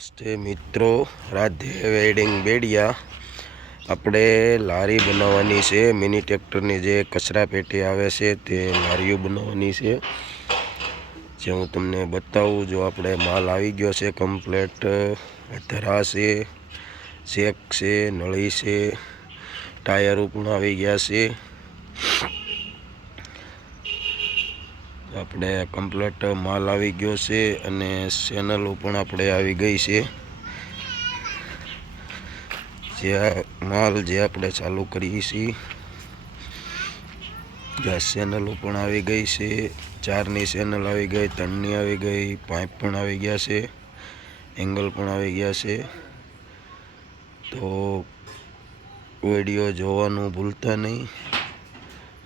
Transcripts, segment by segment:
નમસ્તે મિત્રો. રાધે વેડિંગ બેડિયા. આપણે લારી બનાવવાની છે. મિની ટ્રેક્ટરની જે કચરા પેટી આવે છે તે લારીઓ બનાવવાની છે. જે હું તમને બતાવું, જો આપણે માલ આવી ગયો છે કમ્પ્લેટ, ધરા છે ચેક છે, નળી છે, ટાયરો પણ આવી ગયા છે. આપણે કમ્પ્લેટ માલ આવી ગયો છે અને ચેનલો પણ આપણે આવી ગઈ છે. જે માલ જે આપણે ચાલુ કરીએ છીએ જ્યાં ચેનલો પણ આવી ગઈ છે. ચારની ચેનલ આવી ગઈ, ત્રણની આવી ગઈ પાઇપ પણ આવી ગયા છે એંગલ પણ આવી ગયા છે. તો વીડિયો જોવાનું ભૂલતા નહીં.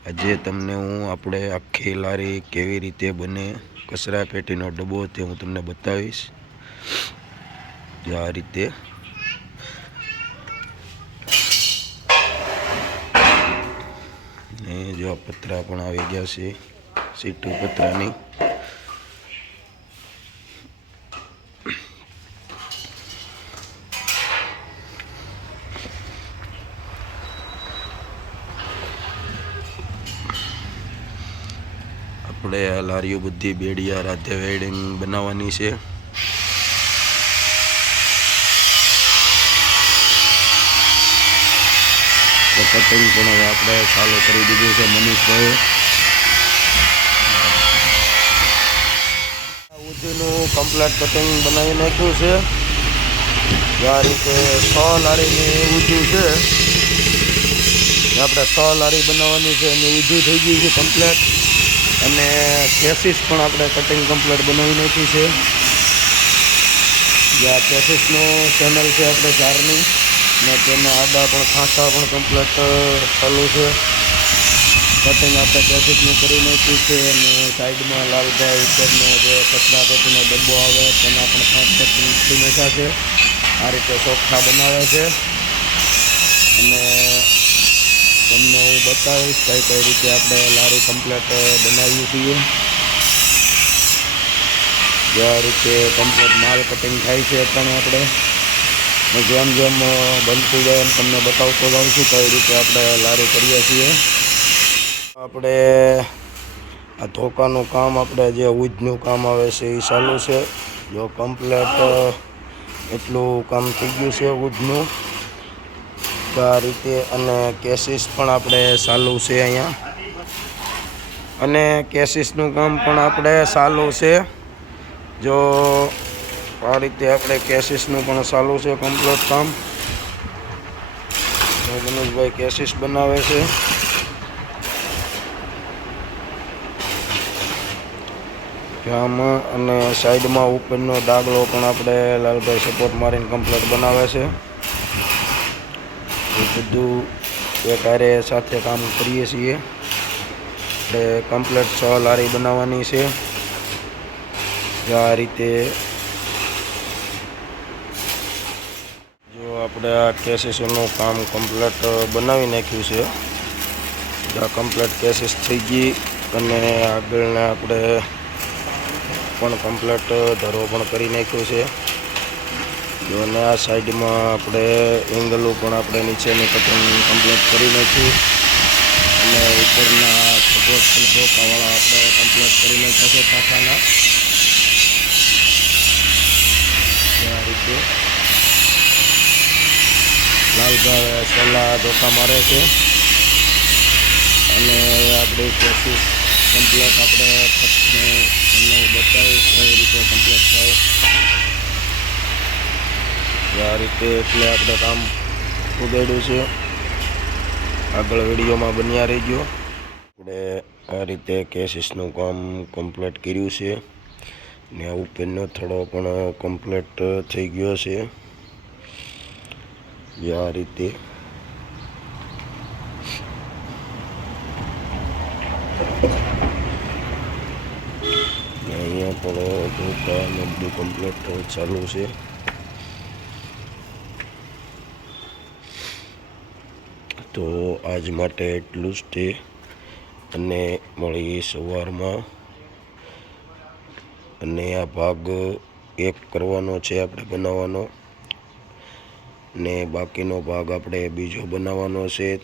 આજે તમને હું આપણે આખી લારી કેવી રીતે બને, કચરા પેટીનો ડબ્બો તે હું તમને બતાવીશ. આ રીતે. ને જો પતરા પણ આવી ગયા છે, સીટુ પતરાની. આપણે લારીઓ બધી બેડિયા રાધે વેડિંગ બનાવવાની છે. કટિંગ પણ હવે આપણે ચાલુ કરી દીધું છે મનીષભાઈ કમ્પ્લેટ કટિંગ બનાવી નાખ્યું છે. આ રીતે છ લારીની ઊંધું છે. આપણે છ લારી બનાવવાની છે અને ઊંધું થઈ ગયું છે કમ્પ્લેટ અને કેસીસ પણ આપણે કટિંગ કમ્પ્લેટ બનાવી નાખી છે. જે આ કેસીસનું ચેનલ છે આપણે ચારની. ને તેના આડા પણ ખાંસા પણ કમ્પ્લેટ ચાલુ છે. કટિંગ આપણે કેસીસનું કરી નાખ્યું છે અને સાઈડમાં લાલભાઈ ઉપરનો જે કચરા પેટીનો ડબ્બો આવે, તેના પણ પાંચ કટિંગ નાખ્યા છે. આ રીતે ચોખ્ખા બનાવે છે. અને તમને હું બતાવીશ કઈ કઈ રીતે આપણે લારી કમ્પ્લેટ બનાવીએ છીએ જે રીતે કમ્પ્લેટ માલ કટિંગ થાય છે પણ આપણે. હું જેમ જેમ બનતું જાય એમ તમને બતાવતો જાઉં છું કઈ રીતે આપણે લારી કરીએ છીએ. આપણે આ ધોકાનું કામ આપણે જે ઉજનું કામ આવે છે એ ચાલુ છે. જો કમ્પ્લેટ એટલું કામ થઈ ગયું છે ઉજનું આ રીતે અને કેસીસ પણ આપણે ચાલુ છે અહીંયા. અને કેસીસનું કામ પણ આપણે ચાલુ છે. જો આ રીતે આપણે કેસીસનું પણ ચાલુ છે કમ્પ્લીટ કામ. મનોજભાઈ કેસીસ બનાવે છે. આમાં અને સાઈડમાં ઉપરનો ડાગલો પણ આપણે લાલભાઈ સપોર્ટ મારીને કમ્પ્લીટ બનાવે છે. એ બધું એક હારે સાથે કામ કરીએ છીએ. એટલે કમ્પ્લેટ છ લારી બનાવવાની છે. આ રીતે જો આપણે આ કેસીસનું કામ કમ્પ્લેટ બનાવી નાખ્યું છે. આ કમ્પ્લેટ કેસીસ થઈ ગઈ અને આગળના આપણે પણ કમ્પ્લેટ ધરો પણ કરી નાખ્યું છે. જો અને આ સાઈડમાં આપણે એંગલો પણ આપણે નીચેની કટિંગ કમ્પ્લીટ કરી નાખ્યું અને ઉપરના સપોર્ટ પણ ધોકાવાળા આપણે કમ્પ્લીટ કરી નાખ્યા છે પાછાના આ રીતે. લાલભાઈ સલાહ ધોકા મારે છે. અને આપણે કોશિશ કમ્પ્લીટ આપણે તમને બતાવીશ કઈ રીતે કમ્પ્લીટ થાય આ રીતે એટલે આપણે કામ ઉગાડ્યું છે. આગળ વિડીયોમાં બન્યા રહીજો. આપણે આ રીતે કેસીસનું કામ કમ્પ્લીટ કર્યું છે. ને આ ઉપરનો થોડો પણ કમ્પ્લીટ થઈ ગયો છે. આ રીતે. અહીંયા પણ બધું કમ્પ્લીટ ચાલુ છે. તો આજ માટે એટલું જ તે. અને મળીએ સવારમાં. અને આ ભાગ એક કરવાનો છે આપણે બનાવવાનો. ને બાકીનો ભાગ આપણે બીજો બનાવવાનો છે.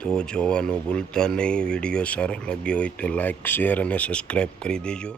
તો જોવાનું ભૂલતા નહીં. વીડિયો સારો લાગ્યો હોય તો લાઈક, શેર અને સબસ્ક્રાઈબ કરી દેજો.